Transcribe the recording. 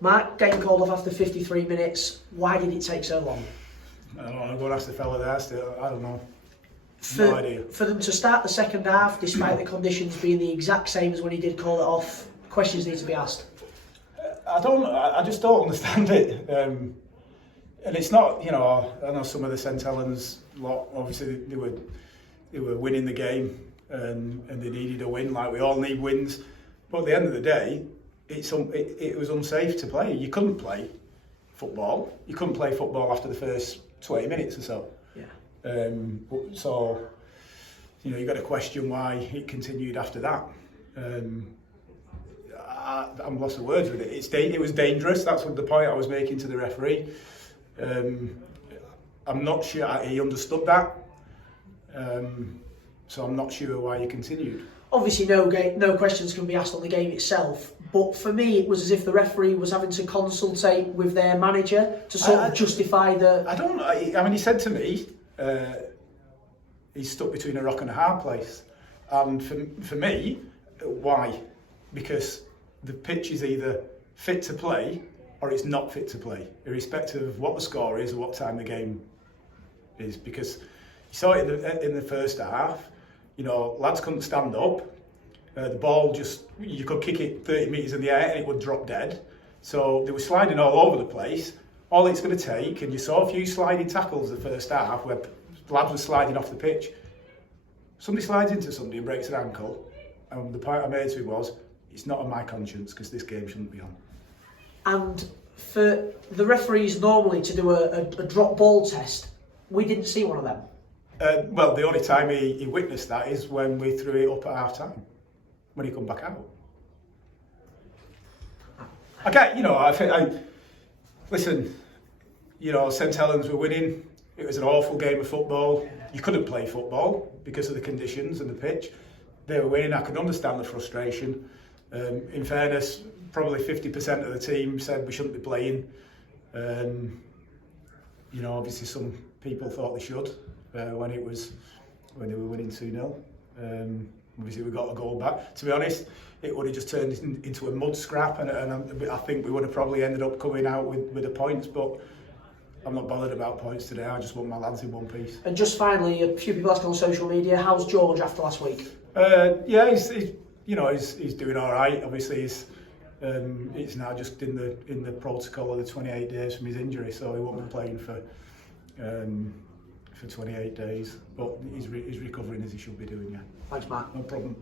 Mark, game called off after 53 minutes. Why did it take so long? I don't know, I'm going to ask the fella there still. I don't know. No idea. For them to start the second half, despite the conditions being the exact same as when he did call it off, questions need to be asked. I just don't understand it. And it's not, you know, I know some of the St Helens lot, obviously they were winning the game and they needed a win, like we all need wins. But at the end of the day, it was unsafe to play. You couldn't play football. You couldn't play football after the first 20 minutes or so. Yeah. So, you know, you've got to question why it continued after that. I'm lost of words with it. It was dangerous. That's what the point I was making to the referee. I'm not sure he understood that. So I'm not sure why he continued. Obviously, no questions can be asked on the game itself. But for me, it was as if the referee was having to consultate with their manager to sort of justify the. I mean, he said to me, he's stuck between a rock and a hard place. And for me, why? Because the pitch is either fit to play or it's not fit to play, irrespective of what the score is or what time the game is. Because you saw it in the first half, you know, lads couldn't stand up. The ball you could kick it 30 metres in the air and it would drop dead. So they were sliding all over the place. All it's going to take, and you saw a few sliding tackles the first half where lads were sliding off the pitch. Somebody slides into somebody and breaks their ankle. And the point I made to him was, it's not on my conscience because this game shouldn't be on. And for the referees normally to do a drop ball test, we didn't see one of them. Well, the only time he witnessed that is when we threw it up at half time, when he come back out. Okay, you know, listen, you know, St Helens were winning. It was an awful game of football. You couldn't play football because of the conditions and the pitch. They were winning. I could understand the frustration. In fairness, probably 50% of the team said we shouldn't be playing. You know, obviously some people thought they should when they were winning 2-0. Obviously we got a goal back. To be honest, it would have just turned into a mud scrap, and I think we would have probably ended up coming out with the points. But I'm not bothered about points today. I just want my lads in one piece. And just finally, a few people asked on social media, how's George after last week? Yeah, he's doing all right. Obviously, it's now just in the protocol of the 28 days from his injury, so he won't be playing for 28 days. But he's recovering as he should be doing. Yeah. Thanks, Matt. No problem.